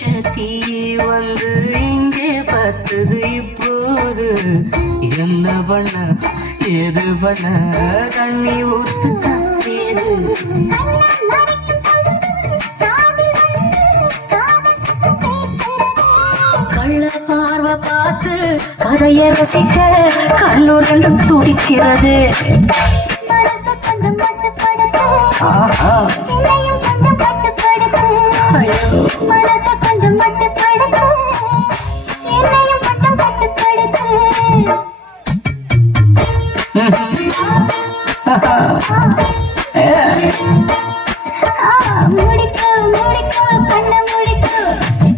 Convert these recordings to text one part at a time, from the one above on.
தீ வந்து இங்கே பத்துது இப்போது என்ன பண்ண ஏது பண்ண தண்ணி ஊத்து தப்பேது கள்ள பார்வை பார்த்து கதையை ரசிக்க கண்ணு ரெண்டும் துடிக்கிறது ஆஹா முடிக்கோ முடிக்கோ கண்ண முடிக்கோ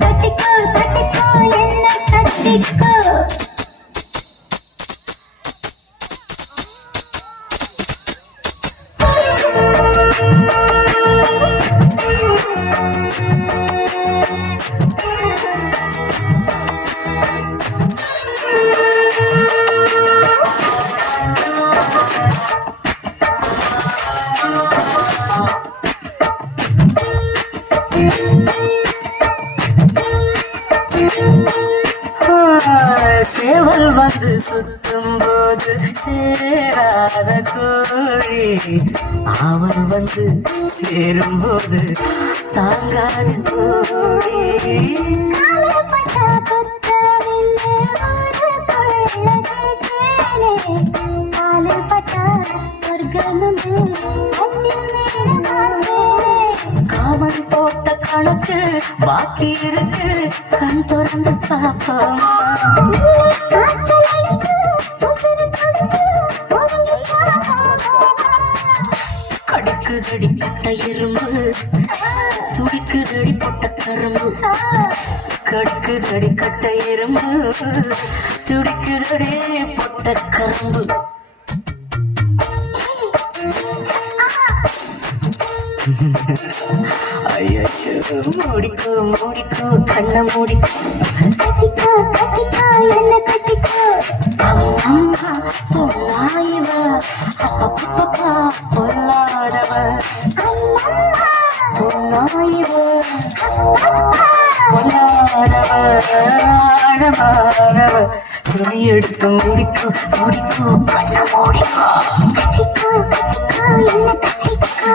கட்டிக்கோ கட்டிக்கோ என்ன கட்டிக்கோ சேவல் வந்து சுத்தும் போது சேராத கோழி அவன் வந்து சேரும் போது தாங்காது கோழி காமன் போட்ட கணக்கு பாக்கி இருக்கு கண் திறந்து பாப்போம் கடுக்குதடி கட்ட எறும்பு துடிக்குதடி பொட்ட கரும்பு கடுக்குதடி கட்ட எறும்பு துடிக்குதடி பொட்ட கரும்பு ஐயோ மூடிக்கோ மூடிக்கோ கண்ண மூடிக்கோ கட்டிக்கோ கட்டிக்கோ என்ன கட்டிக்கோ அம்மா பொல்லாயிவ அப்பப்பா பொல்லாதவ பொல்லாயிவ பொல்லாதவ ஆழமானவ துணி எடுத்து முடிக்கோ முடிக்கோ கண்ண மூடிக்கோ கட்டிக்கோ கட்டிக்கோ என்ன கட்டிக்கோ